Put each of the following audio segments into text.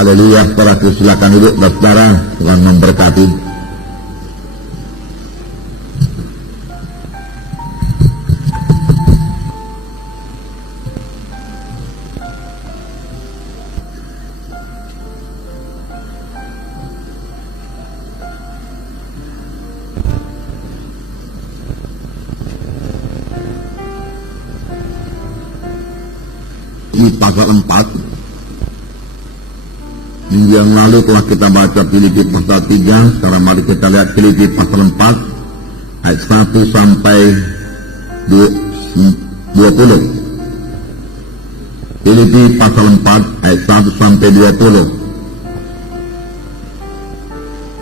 Haleluya, saudara, silakan duduk, saudara. Tuhan memberkati. Di pasal 4 minggu yang lalu telah kita baca Filipi pasal 3. Sekarang mari kita lihat Filipi pasal 4 ayat 1 sampai 20. Filipi pasal 4 ayat 1 sampai 20.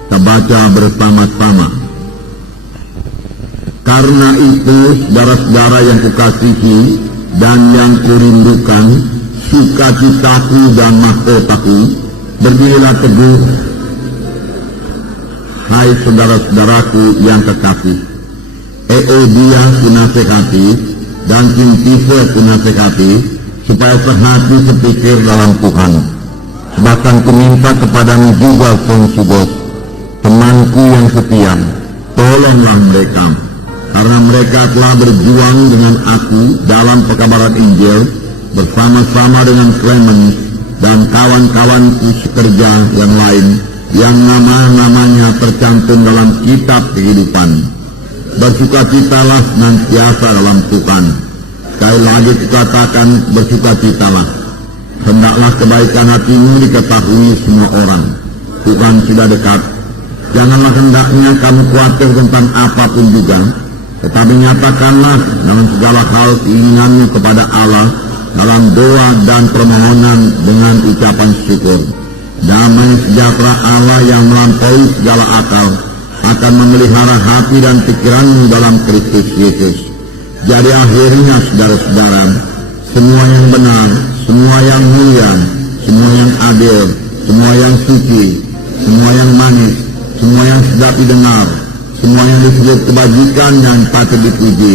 Kita baca bersama-sama. Karena itu, saudara-saudara yang kukasihi dan yang kurindukan, sukacitaku dan mahkotaku, berdirilah teguh, hai saudara-saudaraku yang kekasih. Euodia kunasehati dan Sintife kunasehati, supaya sehati sepikir dalam Tuhan. Bahkan kuminta kepadamu juga Sonsibos, temanku yang setia, tolonglah mereka, karena mereka telah berjuang dengan aku dalam pekabaran Injil, bersama-sama dengan Clemens dan kawan-kawanku sekerja yang lain, yang nama-namanya tercantum dalam kitab kehidupan. Bersukacitalah senantiasa dalam Tuhan. Sekali lagi kukatakan, bersukacitalah. Hendaklah kebaikan hatimu diketahui semua orang. Tuhan sudah dekat. Janganlah hendaknya kamu khawatir tentang apapun juga, tetapi nyatakanlah dalam segala hal keinginanmu kepada Allah dalam doa dan permohonan dengan ucapan syukur. Damai sejahtera Allah yang melampaui segala akal akan memelihara hati dan pikiranmu dalam Kristus Yesus. Jadi akhirnya, saudara-saudara, semua yang benar, semua yang mulia, semua yang adil, semua yang suci, semua yang manis, semua yang sedap didengar, semua yang disebut kebajikan yang patut dipuji,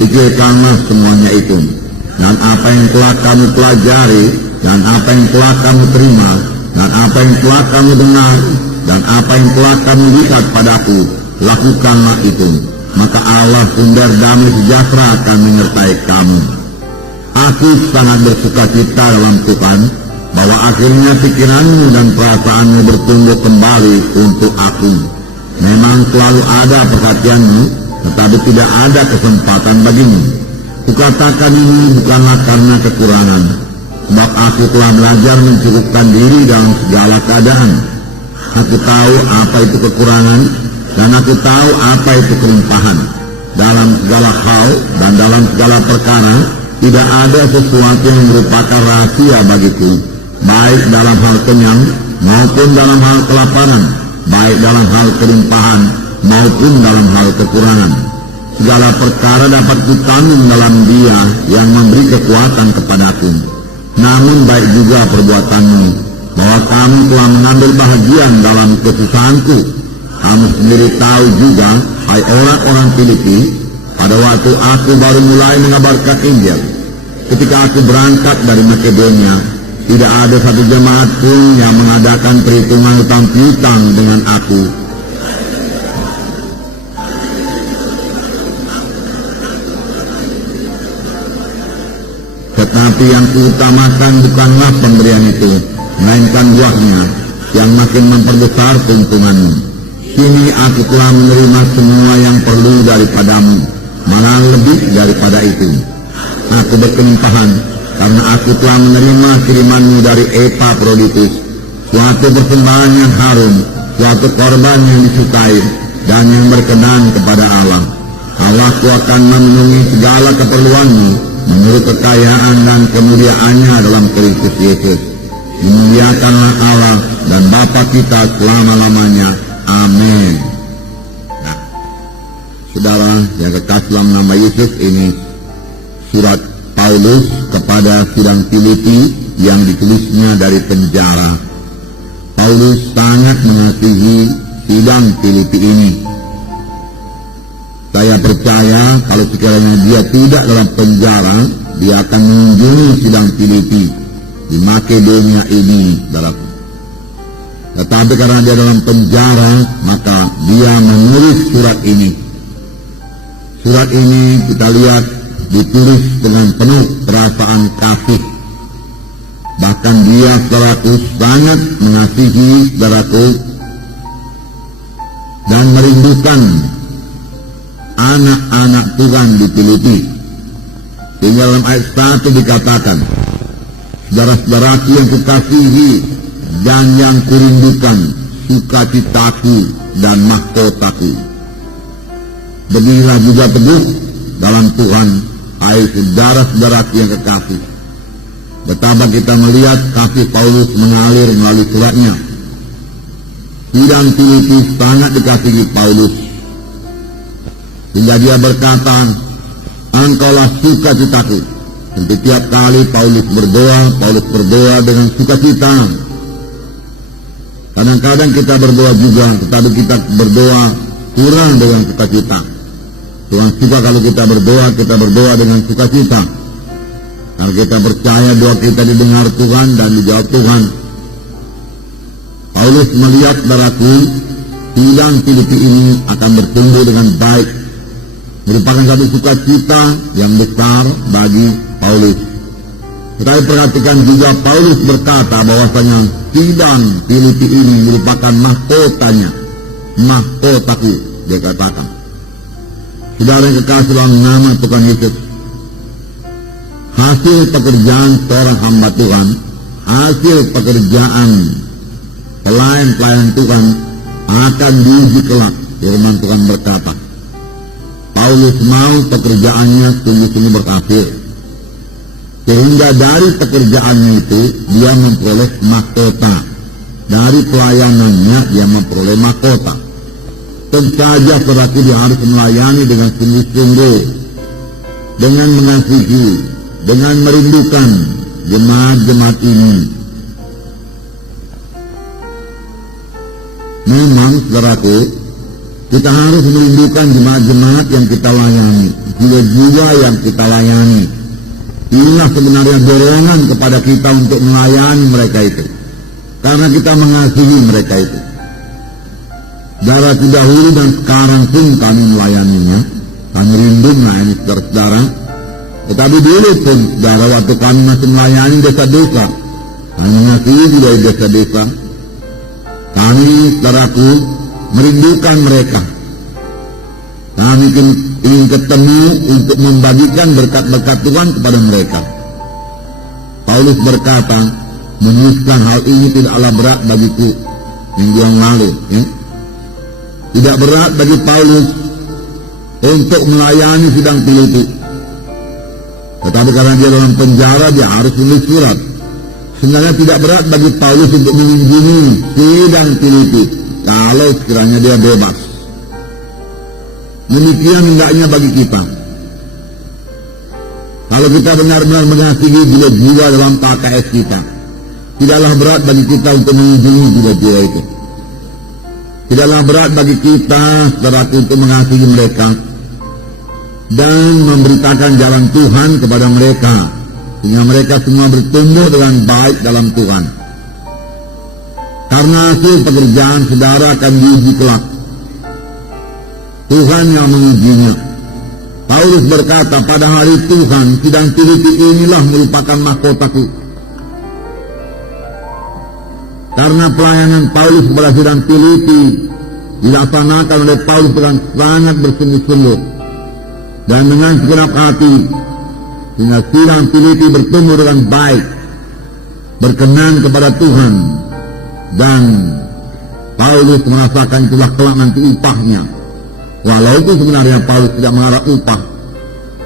pikirkanlah semuanya itu. Dan apa yang telah kamu pelajari, dan apa yang telah kamu terima, dan apa yang telah kamu dengar, dan apa yang telah kamu lihat padaku, lakukanlah itu. Maka Allah sumber damai sejahtera akan menyertai kamu. Aku sangat bersukacita dalam Tuhan, bahwa akhirnya pikiranmu dan perasaanmu bertumbuh kembali untuk aku. Memang selalu ada perhatianmu, tetapi tidak ada kesempatan bagimu. Kukatakan ini bukanlah karena kekurangan, sebab aku telah belajar mencukupkan diri dalam segala keadaan. Aku tahu apa itu kekurangan, dan aku tahu apa itu kelimpahan. Dalam segala hal dan dalam segala perkara, tidak ada sesuatu yang merupakan rahasia bagiku, baik dalam hal kenyang maupun dalam hal kelaparan, baik dalam hal kelimpahan maupun dalam hal kekurangan. Segala perkara dapat kutanggung dalam Dia yang memberi kekuatan kepadaku. Namun baik juga perbuatanmu, bahwa kamu telah mengambil bahagian dalam kesusahanku. Kamu sendiri tahu juga, hai orang-orang Filipi, pada waktu aku baru mulai mengabarkan Injil, ketika aku berangkat dari Makedonia, tidak ada satu jemaat pun yang mengadakan perhitungan hutang piutang dengan aku. Tetapi yang kuutamakan bukanlah pemberian itu, melainkan buahnya yang makin memperbesar keuntunganmu. Kini aku telah menerima semua yang perlu daripadamu, malah lebih daripada itu. Aku berkelimpahan, karena aku telah menerima kirimanmu dari Epaphroditus, suatu persembahan yang harum, suatu korban yang disukai, dan yang berkenan kepada Allah. Allahku akan memenuhi segala keperluanmu, menurut kekayaan dan kemuliaannya dalam Kristus Yesus. Dimuliakanlah Allah dan Bapa kita selama-lamanya. Amin. Nah, saudara yang kekasih dalam nama Yesus, ini surat Paulus kepada sidang Filipi yang ditulisnya dari penjara. Paulus sangat mengasihi sidang Filipi ini. Saya percaya kalau sekiranya dia tidak dalam penjara, dia akan mengunjungi sidang Filipi di Makedonia ini, saudara. Tetapi karena dia dalam penjara, maka dia menulis surat ini. Surat ini kita lihat ditulis dengan penuh perasaan kasih. Bahkan dia saudaraku sangat mengasihi saudaraku dan merindukan anak-anak Tuhan di Filipi. Sehingga dalam ayat 1 dikatakan, saudara-saudaraku yang kukasihi dan yang kurindukan, sukacitaku dan mahkotaku. Beginilah juga teguh dalam Tuhan, hai saudara-saudaraku yang kekasih. Betapa kita melihat kasih Paulus mengalir melalui suratnya. Sidang Filipi sangat dikasihi Paulus, hingga dia berkata, engkaulah sukacitaku. Setiap kali Paulus berdoa dengan sukacita. Kadang-kadang kita berdoa juga, tetapi kita berdoa kurang dengan sukacita. Tuhan suka kalau kita berdoa dengan sukacita. Karena kita percaya doa kita didengar Tuhan dan dijawab Tuhan. Paulus melihat saudaraku, sidang Filipi ini akan bertumbuh dengan baik, merupakan satu sukacita yang besar bagi Paulus. Tetapi perhatikan juga Paulus berkata bahwasanya sidang Filipi ini merupakan mahkotanya, mahkotaku, dia katakan. Saudara yang kekasih dalam nama Tuhan Yesus, hasil pekerjaan seorang hamba Tuhan, hasil pekerjaan pelayan Tuhan akan diuji kelak. Firman Tuhan berkata, Paulus mau pekerjaannya sungguh-sungguh berhasil, sehingga dari pekerjaannya itu dia memperoleh mahkota. Dari pelayanannya dia memperoleh mahkota. Tentu saja saudaraku dia harus melayani dengan sungguh-sungguh, dengan mengasihi, dengan merindukan jemaat-jemaat ini. Memang saudaraku, kita harus merindukan jemaat-jemaat yang kita layani, jiwa-jiwa yang kita layani. Inilah sebenarnya dorongan kepada kita untuk melayani mereka itu, karena kita mengasihi mereka itu. Dari dahulu dan sekarang pun kami melayaninya, kami rindu melayani saudara-saudara. Tetapi dulu pun saudara, waktu kami masih melayani desa-desa, kami mengasihi juga desa-desa, kami saudaraku merindukan mereka. Kami ingin ketemu untuk membagikan berkat-berkat Tuhan kepada mereka. Paulus berkata, menuliskan hal ini tidaklah berat bagiku minggu yang lalu. Ya? Tidak berat bagi Paulus untuk melayani sidang Filipi. Tetapi karena dia dalam penjara, dia harus menulis surat. Sebenarnya tidak berat bagi Paulus untuk mengunjungi sidang Filipi kalau sekiranya dia bebas. Demikian hendaknya bagi kita. Kalau kita benar-benar mengasihi jiwa-jiwa dalam KKS kita, tidaklah berat bagi kita untuk mengunjungi jiwa-jiwa itu. Tidaklah berat bagi kita, saudaraku, untuk mengasihi mereka dan memberitakan jalan Tuhan kepada mereka, sehingga mereka semua bertumbuh dengan baik dalam Tuhan. Karena hasil pekerjaan saudara akan diuji kelak. Tuhan yang mengujinya. Paulus berkata, pada hari Tuhan, sidang Filipi inilah merupakan mahkotaku. Karena pelayanan Paulus kepada sidang Filipi dilaksanakan oleh Paulus dengan sangat bersungguh-sungguh dan dengan segenap hati, sehingga sidang Filipi bertumbuh dengan baik, berkenan kepada Tuhan, dan Paulus merasakan itulah kelak nanti upahnya. Walaupun sebenarnya Paulus tidak mengharap upah,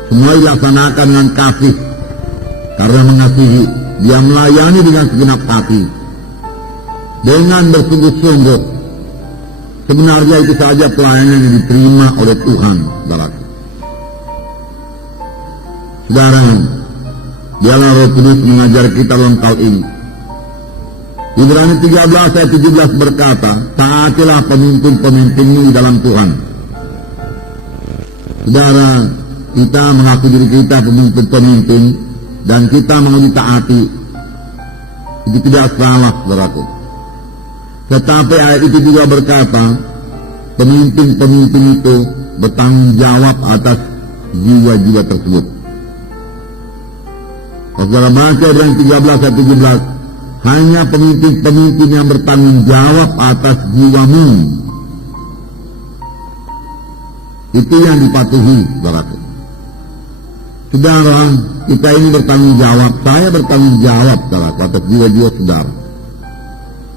semua dilaksanakan dengan kasih. Karena mengasihi, dia melayani dengan segenap hati, dengan bersungguh-sungguh. Sebenarnya itu saja pelayanan yang diterima oleh Tuhan, saudara. Saudara, biarlah Roh Kudus mengajar kita dalam hal ini. Ibrani 13 ayat 17 berkata, taatilah pemimpin-pemimpinmu di dalam Tuhan. Saudara, kita mengaku diri kita pemimpin-pemimpin dan kita mau ditaati. Itu tidak salah, saudaraku. Tetapi ayat itu juga berkata, pemimpin-pemimpin itu bertanggung jawab atas jiwa-jiwa tersebut. Saudara baca Ibrani 13 ayat 17, hanya pemimpin-pemimpin yang bertanggung jawab atas jiwamu. Itu yang dipatuhi, saudaraku. Saudara, kita ini bertanggung jawab, saya bertanggung jawab, saudaraku, atas jiwa-jiwa saudara.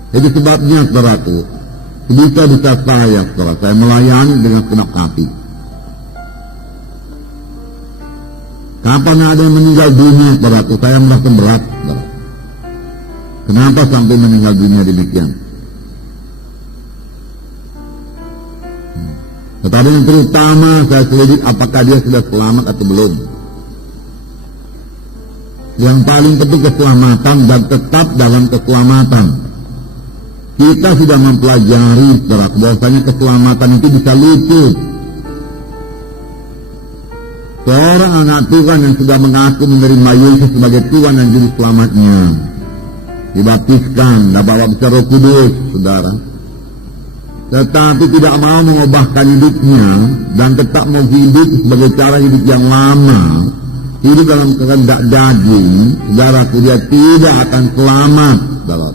Jadi sebabnya, saudaraku, sebisa-bisa saya melayani dengan segenap hati. Kapan ada yang meninggal dunia, saudaraku, saya merasa berat, saudara. Kenapa sampai meninggal dunia demikian? Tetapi yang terutama saya selidik apakah dia sudah selamat atau belum. Yang paling penting keselamatan dan tetap dalam keselamatan. Kita sudah mempelajari bahwasanya keselamatan itu bisa luput. Seorang anak Tuhan yang sudah mengaku menerima Yesus sebagai Tuhan dan Juru Selamatnya, dibaptiskan, dapat baptis Roh Kudus, saudara. Tetapi tidak mau mengubahkan hidupnya dan tetap mau hidup sebagai cara hidup yang lama, hidup dalam kehendak daging, saudaraku, dia tidak akan selamat, saudara.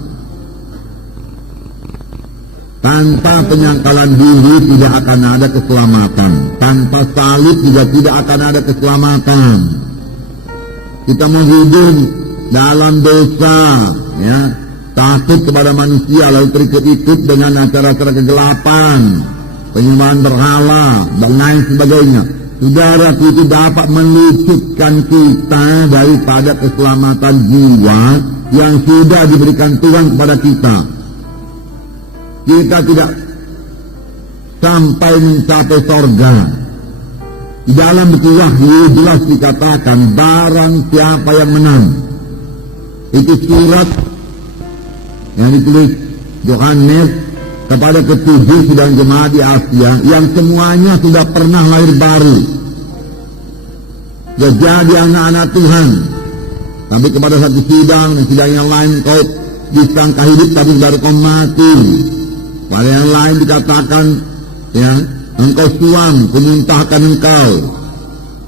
Tanpa penyangkalan diri tidak akan ada keselamatan. Tanpa salib juga tidak akan ada keselamatan. Kita mau hidup dalam dosa, ya, takut kepada manusia, lalu terikut-ikut dengan acara-acara kegelapan, penyembahan berhala, dan lain sebagainya. Saudara, itu dapat meluputkan kita daripada keselamatan jiwa yang sudah diberikan Tuhan kepada kita. Kita tidak sampai mencapai sorga. Di dalam buku Wahyu jelas dikatakan, barang siapa yang menang. Itu surat yang ditulis Yohanes kepada ketujuh sidang jemaat di Asia, yang semuanya sudah pernah lahir baru, sudah jadi anak-anak Tuhan. Tapi kepada satu sidang yang lain kau disangka hidup tapi baru kau mati. Pada yang lain dikatakan, ya, engkau suam, kumuntahkan engkau,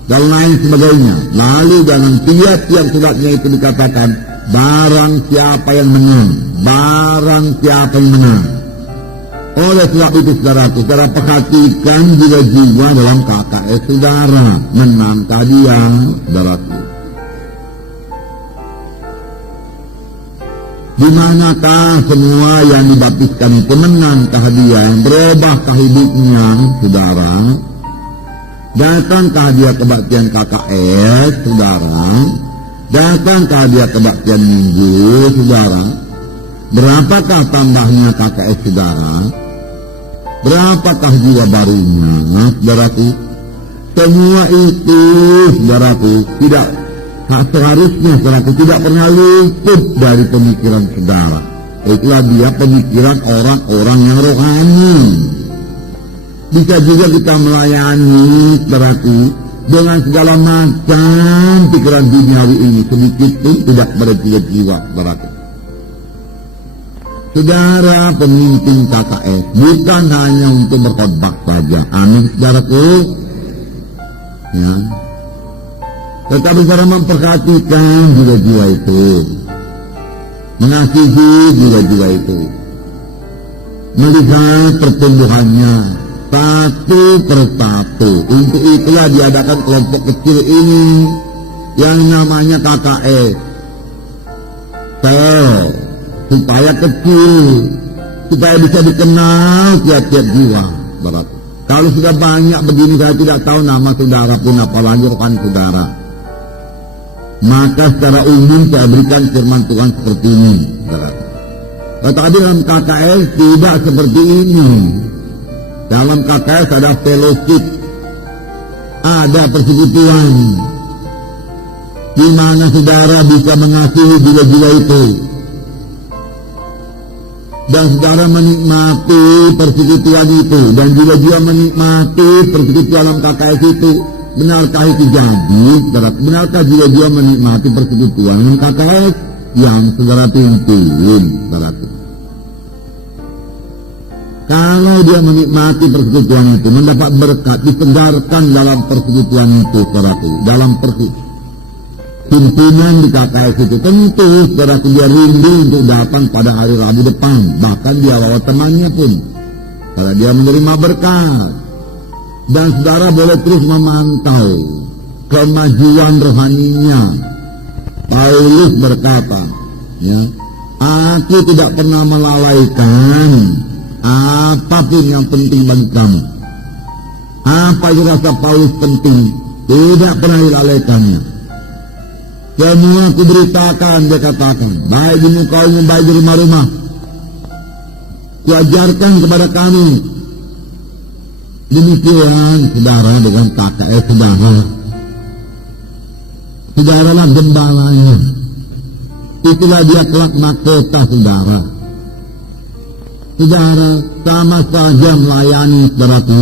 dan lain sebagainya. Lalu dalam tiap-tiap suratnya itu dikatakan, barang siapa yang menang, barang siapa yang menang. Oleh sebab itu, saudaraku, saudara perhatikan juga jiwa dalam KKS saudara. Menangkah dia, saudaraku? Di manakah semua yang dibaptiskan itu menangkah dia, berubahkah hidupnya, saudara? Datangkah dia kebaktian KKS, saudara? Datangkah dia kebaktian minggu, saudara? Berapakah tambahnya KKS, saudara? Berapakah jiwa barunya, saudaraku? Semua itu, saudaraku, tidak seharusnya, saudaraku, tidak pernah luput dari pemikiran saudara. Itulah dia pemikiran orang-orang yang rohani. Bisa juga kita melayani, saudaraku, dengan segala macam pikiran duniawi ini, sedikit pun tidak pada jiwa, saudaraku. Saudara pemimpin KKS bukan hanya untuk berkhotbah saja, amin, saudaraku, ya. Tetapi cara memperhatikan jiwa-jiwa itu, mengasihi jiwa-jiwa itu, melihat pertumbuhannya satu persatu. Untuk itulah diadakan kelompok kecil ini yang namanya KKS, supaya kecil, supaya bisa dikenal tiap-tiap jiwa, barat. Kalau sudah banyak begini, saya tidak tahu nama saudara pun, apalagi rekan saudara. Maka secara umum saya berikan firman Tuhan seperti ini, saudara. Tetapi dalam KKS tidak seperti ini. Dalam KKS ada fellowship, ada persekutuan, di mana saudara bisa mengasihi jiwa-jiwa itu, dan saudara menikmati persekutuan itu, dan jiwa-jiwa menikmati persekutuan dalam KKS itu. Benarkah itu jadi, saudara? Benarkah jiwa-jiwa menikmati persekutuan dengan KKS yang saudara pimpin, saudara? Kalau dia menikmati persekutuan itu, mendapat berkat, disegarkan dalam persekutuan itu, saudaraku, dalam pimpinan di KKS itu, tentu saudaraku dia rindu untuk datang pada hari Rabu depan, bahkan dia bawa temannya pun, karena dia menerima berkat. Dan saudara boleh terus memantau kemajuan rohaninya. Paulus berkata, ya, aku tidak pernah melalaikan apapun yang penting bagi kamu. Apa yang rasa Paulus penting, tidak pernah dilalaikannya. Semua kuberitakan, dia katakan, baik di muka umum, baik di rumah-rumah, kuajarkan kepada kami. Demikian saudara dengan KKS saudara. Saudaralah gembalanya. Itulah dia kelak mahkota saudara. Saudara sama saja melayani saudaraku,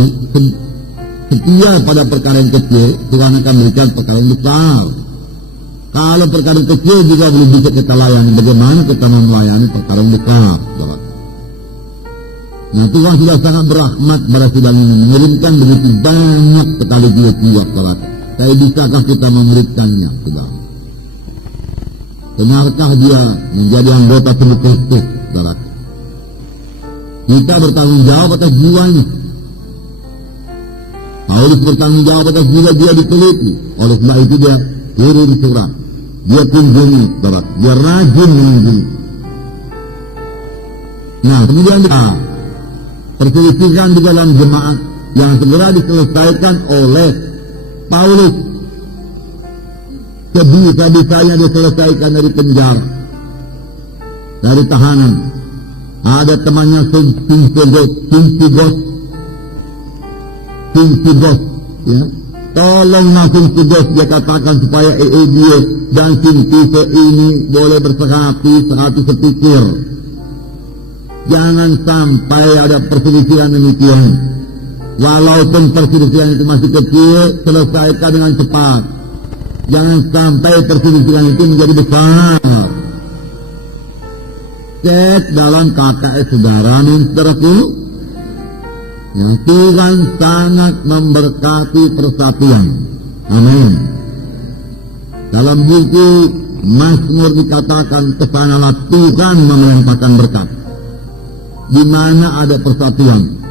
setia pada perkara yang kecil, Tuhan akan berikan perkara yang besar. Kalau perkara yang kecil juga belum bisa kita layani, bagaimana kita melayani perkara yang besar, saudara? Nah, Tuhan sudah sangat berahmat pada sidang ini, mengirimkan begitu banyak sekali jiwa-jiwa, saudara. Saya bisakah kita memberikannya, saudara? Benarkah dia menjadi anggota tubuh Kristus, saudara? Kita bertanggung jawab atas jiwanya. Paulus bertanggung jawab atas jiwa-jiwa diteliti. Oleh sebab itu dia kirim surat, dia kunjungi, saudara. Dia rajin mengunjungi. Nah, kemudian perselisihan di dalam jemaat yang segera diselesaikan oleh Paulus. Sebisa-bisanya diselesaikan dari penjara, dari tahanan. Ada temannya Sintigos, ya. Tolong Sintigos, dia katakan supaya dia dan Sintigos ini boleh bersehati, sehati sepikir. Jangan sampai ada perselisihan demikian. Walaupun perselisihan itu masih kecil, selesaikan dengan cepat. Jangan sampai perselisihan itu menjadi besar. Cek dalam KKS saudara nih, saudaraku. Yang Tuhan sangat memberkati persatuan. Amin. Dalam buku Mazmur dikatakan, kesanalah Tuhan melimpahkan berkat. Di mana ada persatuan,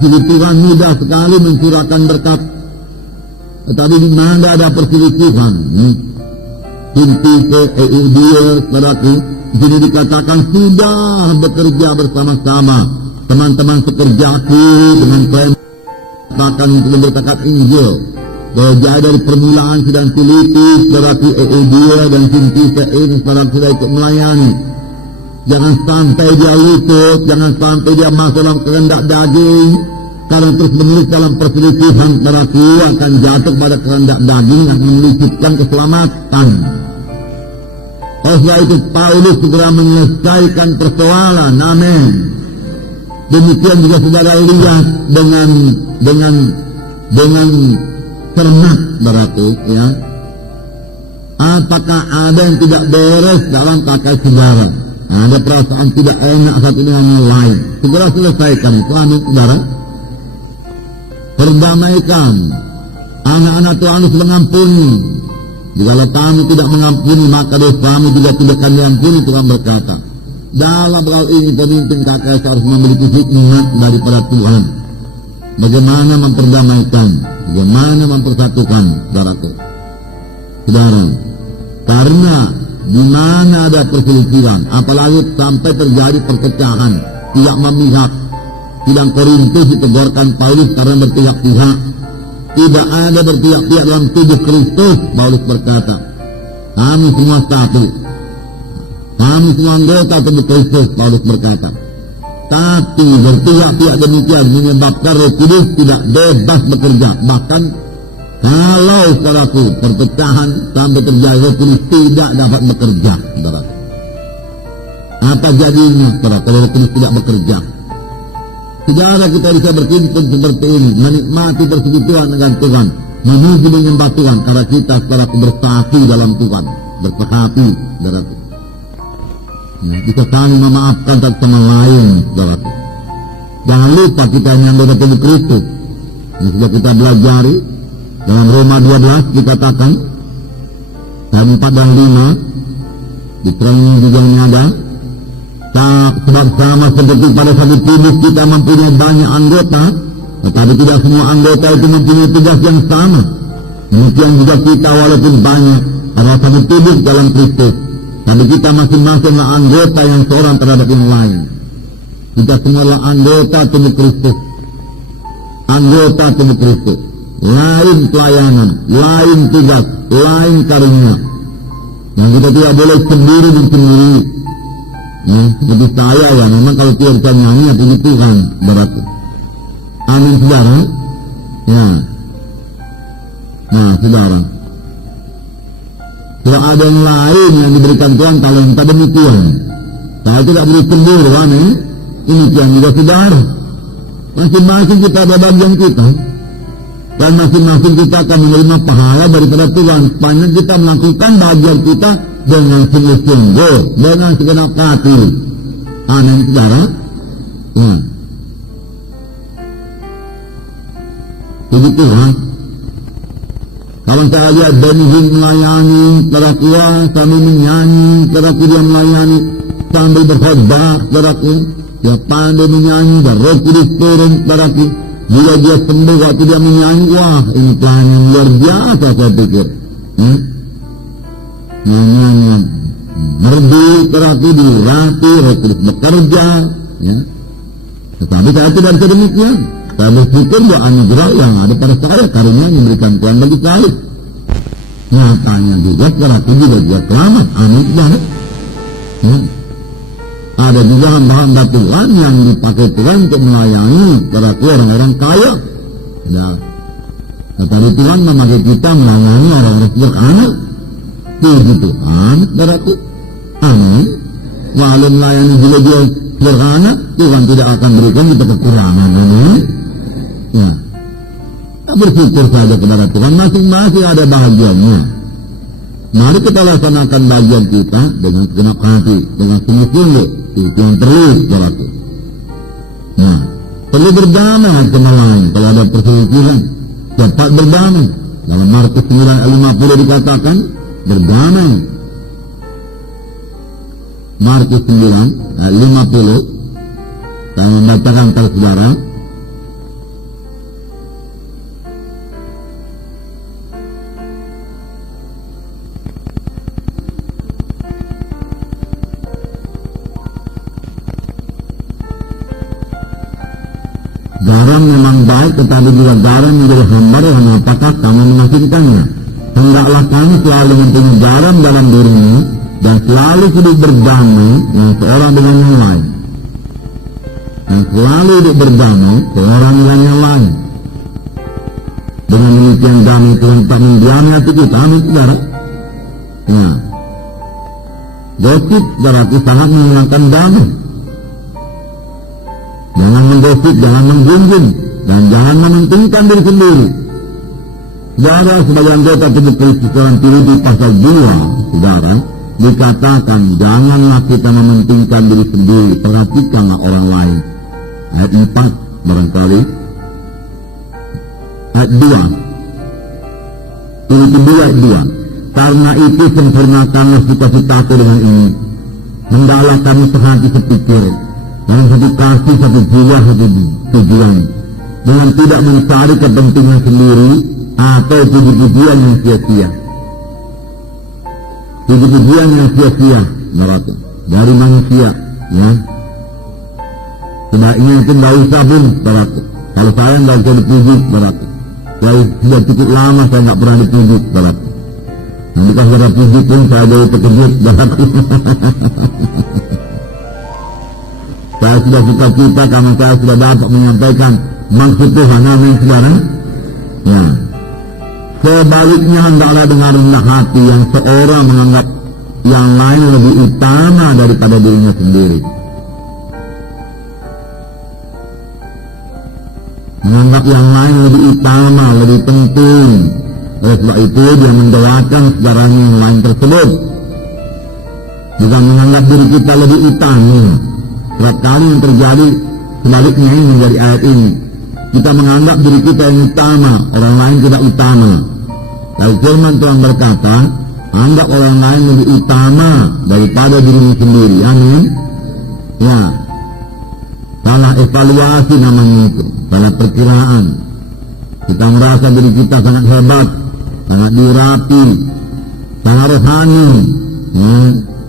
jadi Tuhan mudah sekali mencurahkan berkat. Tetapi di mana ada perselisihan, inti ke dia, saudaraku, jadi dikatakan sudah bekerja bersama-sama teman-teman sekerjaku dengan klaim akan memberitakan Injil. Jadi dari permulaan sedang teliti, saudaraku, dia dan inti ke ini, saudaraku, sudah ikut melayani. Jangan sampai dia luput, jangan sampai dia masuk dalam kehendak daging. Kalau terus menerus dalam perselisihan, berarti akan jatuh pada kehendak daging yang menyulitkan keselamatan. Oleh sebab itu Paulus segera menyelesaikan persoalan. Amin. Demikian juga saudara lihat dengan cermat, berarti, ya. Apakah ada yang tidak beres dalam KKS saudara? Ada perasaan tidak enak satu dengan yang lain, segera selesaikan itu. Amin, saudara. Perdamaikan. Anak-anak Tuhan harus mengampuni. Jikalau kamu tidak mengampuni, maka dosamu juga tidak akan diampuni, Tuhan berkata. Dalam hal ini pemimpin KKS harus memiliki hikmat daripada Tuhan. Bagaimana memperdamaikan, bagaimana mempersatukan, saudaraku. Saudara, karena di mana ada perselisihan, apalagi sampai terjadi perpecahan, tidak memihak. Sidang Korintus ditegurkan Paulus karena berpihak-pihak. Tidak ada berpihak-pihak dalam tubuh Kristus, Paulus berkata. Kami semua satu. Kami semua anggota tubuh Kristus, Paulus berkata. Tapi berpihak-pihak demikian menyebabkan Roh Kudus tidak bebas bekerja. Bahkan kalau saudaraku perpecahan sampai terjadi, Roh Kudus tidak dapat bekerja, saudara. Apa jadinya, saudara, kalau Roh Kudus tidak bekerja? Saudara, kita bisa berkumpul seperti ini, menikmati persekutuan dengan Tuhan, menuju menyembah Tuhan, karena kita saudaraku bersatu dalam Tuhan, bersehati, saudaraku. Bisa saling memaafkan satu sama lain, saudaraku. Jangan lupa kita hanya anggota tubuh Kristus. Yang sudah kita belajari dalam Roma 12 dikatakan ayat 4 dan 5 di training juga ini ada. Sebab sama seperti pada satu tubuh kita mempunyai banyak anggota, tetapi tidak semua anggota itu mempunyai tugas yang sama. Demikian juga kita walaupun banyak adalah satu tubuh dalam Kristus, tapi kita masing-masing adalah anggota yang seorang terhadap yang lain. Kita semua adalah anggota tubuh Kristus. Anggota tubuh Kristus. Lain pelayanan, lain tugas, lain karunia. Yang kita tidak boleh sendiri dan sendiri. Seperti saya ya, memang kalau tidak bisa nyanyi ya puji Tuhan, berarti. Amin saudara. Ya. Nah saudara, kalau ada yang lain yang diberikan Tuhan talenta demikian, saya tidak boleh sendiri, amin. Ini yang juga saudara. Masing-masing kita ada bagian kita, dan masing-masing kita akan menerima pahala daripada Tuhan. Sepanjang kita melakukan bagian kita dengan sungguh-sungguh, dengan segenap hati. Amin saudara. Puji Tuhan. Kalau saya lihat Benihim melayani, saudaraku, sambil menyanyi, saudaraku dia melayani, sambil berkhotbah, saudaraku, dia pandai menyanyi, dan Roh Kudus turun, saudaraku. Bila dia sembuh waktu dia menyanyi, wah ini pelayanan yang luar biasa saya pikir. Nyanyian merdu, saudaraku, dirati, Roh Kudus bekerja. Tetapi saya tidak bisa demikian. Saya berpikir bahwa anugerah yang ada pada saya, karunia yang diberikan Tuhan bagi saya. Nyatanya juga, saudaraku juga selamat. Amin saudara. Ada juga hamba-hamba Tuhan yang dipakai Tuhan untuk melayani saudaraku orang-orang kaya. Nah, tetapi Tuhan memakai kita melayani orang-orang sederhana. Puji Tuhan, saudaraku. Amin. Walau melayani juga dia sederhana, Tuhan tidak akan berikan kita kekurangan. Amin. Ya, kita bersyukur saja kepada Tuhan, masing-masing ada bahagiannya. Mari kita laksanakan bagian kita dengan segenap hati, dengan sungguh-sungguh. Itu yang perlu, saudaraku. Nah, perlu berdamai sama lain. Kalau ada perselisihan, cepat berdamai. Dalam Markus 9 ayat 50 dikatakan berdamai. Markus 9 ayat 50. Saya membacakan kepada saudara. Garam memang baik, tetapi juga garam menjadi hambar yang apakah kamu mengasingkannya. Hendaklah kamu selalu mempunyai garam dalam dirimu, dan selalu hidup berdamai yang seorang dengan yang lain. Dan selalu hidup berdamai seorang dengan yang lain. Dengan demikian damai Tuhan tak mendiami hati kita. Amin saudara. Nah, gosip saudaraku sangat menghilangkan damai. Jangan menggosip, jangan menggunjing, dan jangan mementingkan diri sendiri. Saudara, sebagai anggota tubuh Kristus dalam Filipi pasal 2, saudara, dikatakan janganlah kita mementingkan diri sendiri, perhatikanlah orang lain. Ayat 4 barangkali. Ayat 2. Filipi 2 ayat 2. Karena itu sempurnakanlah sukacitaku dengan ini. Hendaklah kami sehati sepikir, dalam satu kasih, satu jiwa, satu tujuan, dengan tidak mencari kepentingan sendiri atau puji-pujian yang sia-sia. Puji-pujian yang sia-sia, saudaraku, dari manusia, ya. Sebaiknya itu tidak usah pun, saudaraku. Kalau saya tidak bisa dipuji, saudaraku. Saya sudah cukup lama saya tidak pernah dipuji, saudaraku. Nanti kalau saudara puji pun saya jadi terkejut, saudaraku. Saya sudah cita-cita karena saya sudah dapat menyampaikan maksud Tuhan. Amin saudara. Ya. Sebaliknya hendaklah dengan rendah hati yang seorang menganggap yang lain lebih utama daripada dirinya sendiri. Menganggap yang lain lebih utama, lebih penting. Oleh sebab itu dia mendoakan saudaranya yang lain tersebut. Bukan menganggap diri kita lebih utama. Setiap kali yang terjadi Sebaliknya ini menjadi ayat ini. Kita menganggap diri kita yang utama, orang lain tidak utama. Lalu firman Tuhan berkata, anggap orang lain lebih utama daripada dirimu sendiri. Amin. Ya. Salah evaluasi namanya itu. Salah perkiraan. Kita merasa diri kita sangat hebat, sangat diurapi, sangat rohani.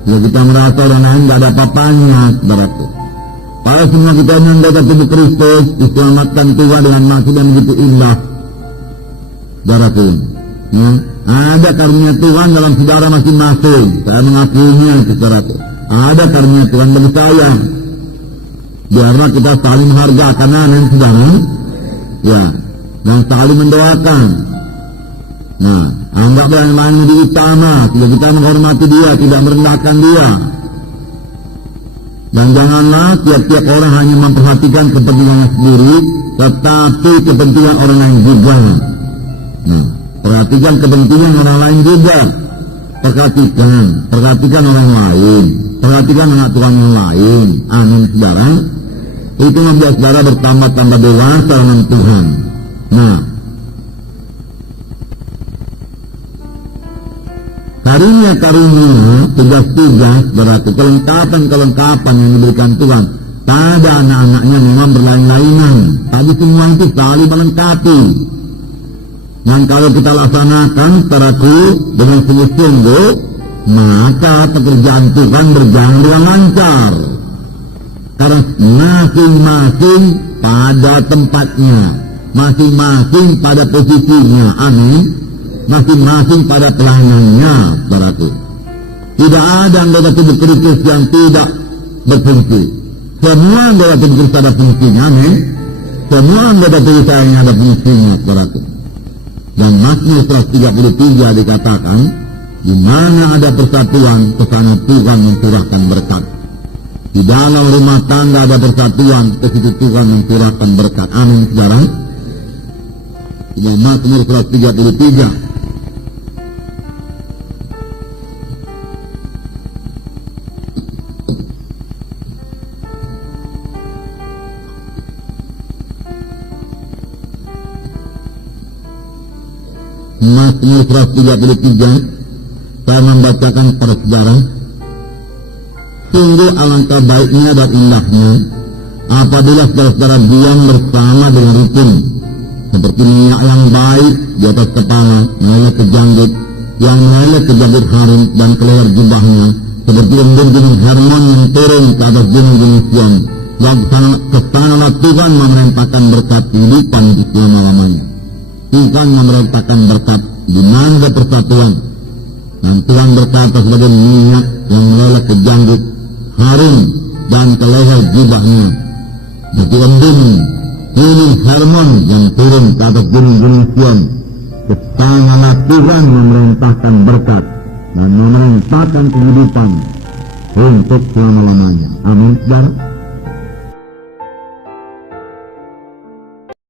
Ya, kita merasa orang lain tidak ada apa-apanya, saudaraku. Padahal semua kita mendapat tubuh Kristus, diselamatkan Tuhan dengan maksud yang begitu indah, saudaraku. Ya, ada karunia Tuhan dalam saudara masing-masing. Saya mengakuinya, saudaraku. Ada karunia Tuhan bagi saya. Biarlah kita saling menghargakan, amin, saudara. Ya, dan saling mendoakan. Nah, anggaplah yang lain lebih utama. Tidak kita menghormati dia, tidak merendahkan dia. Dan janganlah tiap-tiap orang hanya memperhatikan kepentingannya sendiri, tetapi kepentingan orang lain juga. Nah, perhatikan kepentingan orang lain juga. Perhatikan orang lain. Perhatikan anak Tuhan yang lain. Amin, saudara. Itu membuat saudara bertambah-tambah dewasa dengan Tuhan. Nah, karunia-karunia, tugas-tugas, berarti kelengkapan-kelengkapan yang diberikan Tuhan pada anak-anaknya memang berlain-lainan. Tapi semua itu saling melengkapi. Dan kalau kita laksanakan saudaraku dengan sungguh-sungguh, maka pekerjaan Tuhan berjalan dengan lancar. Karena masing-masing pada tempatnya, masing-masing pada posisinya, amin. Masing-masing pada pelayanannya, saudaraku. Tidak ada anggota tubuh Kristus yang tidak berfungsi. Semua anggota tubuh Kristus ada fungsinya, amin. Semua anggota tubuh saya yang ada fungsinya, saudaraku. Dan Mazmur 133 dikatakan, di mana ada persatuan, kesana Tuhan mencurahkan berkat. Di dalam rumah tangga ada persatuan, ke situ Tuhan mencurahkan berkat. Amin, saudara. Di Mazmur 133. Mazmur 133, saya membacakan kepada saudara. Sungguh alangkah baiknya dan indahnya apabila saudara-saudara diam bersama dengan rukun, seperti minyak yang baik di atas kepala mengalir ke janggut, yang mengalir ke janggut Harun dan ke leher jubahnya, seperti embun-gunung Hermon yang turun ke atas gunung-gunung Sion. Kesanalah Tuhan memerintahkan berkat kehidupan di selama-lamanya. Tuhan memerintahkan berkat di mana ada persatuan. Dan Tuhan berkata sebagai minyak yang mengalir ke janggut Harun dan ke leher jubahnya, seperti embun gunung Hermon yang turun ke atas gunung-gunung Sion. Kesanalah Tuhan memerintahkan berkat dan memerintahkan kehidupan untuk selama-lamanya. Amin, saudara.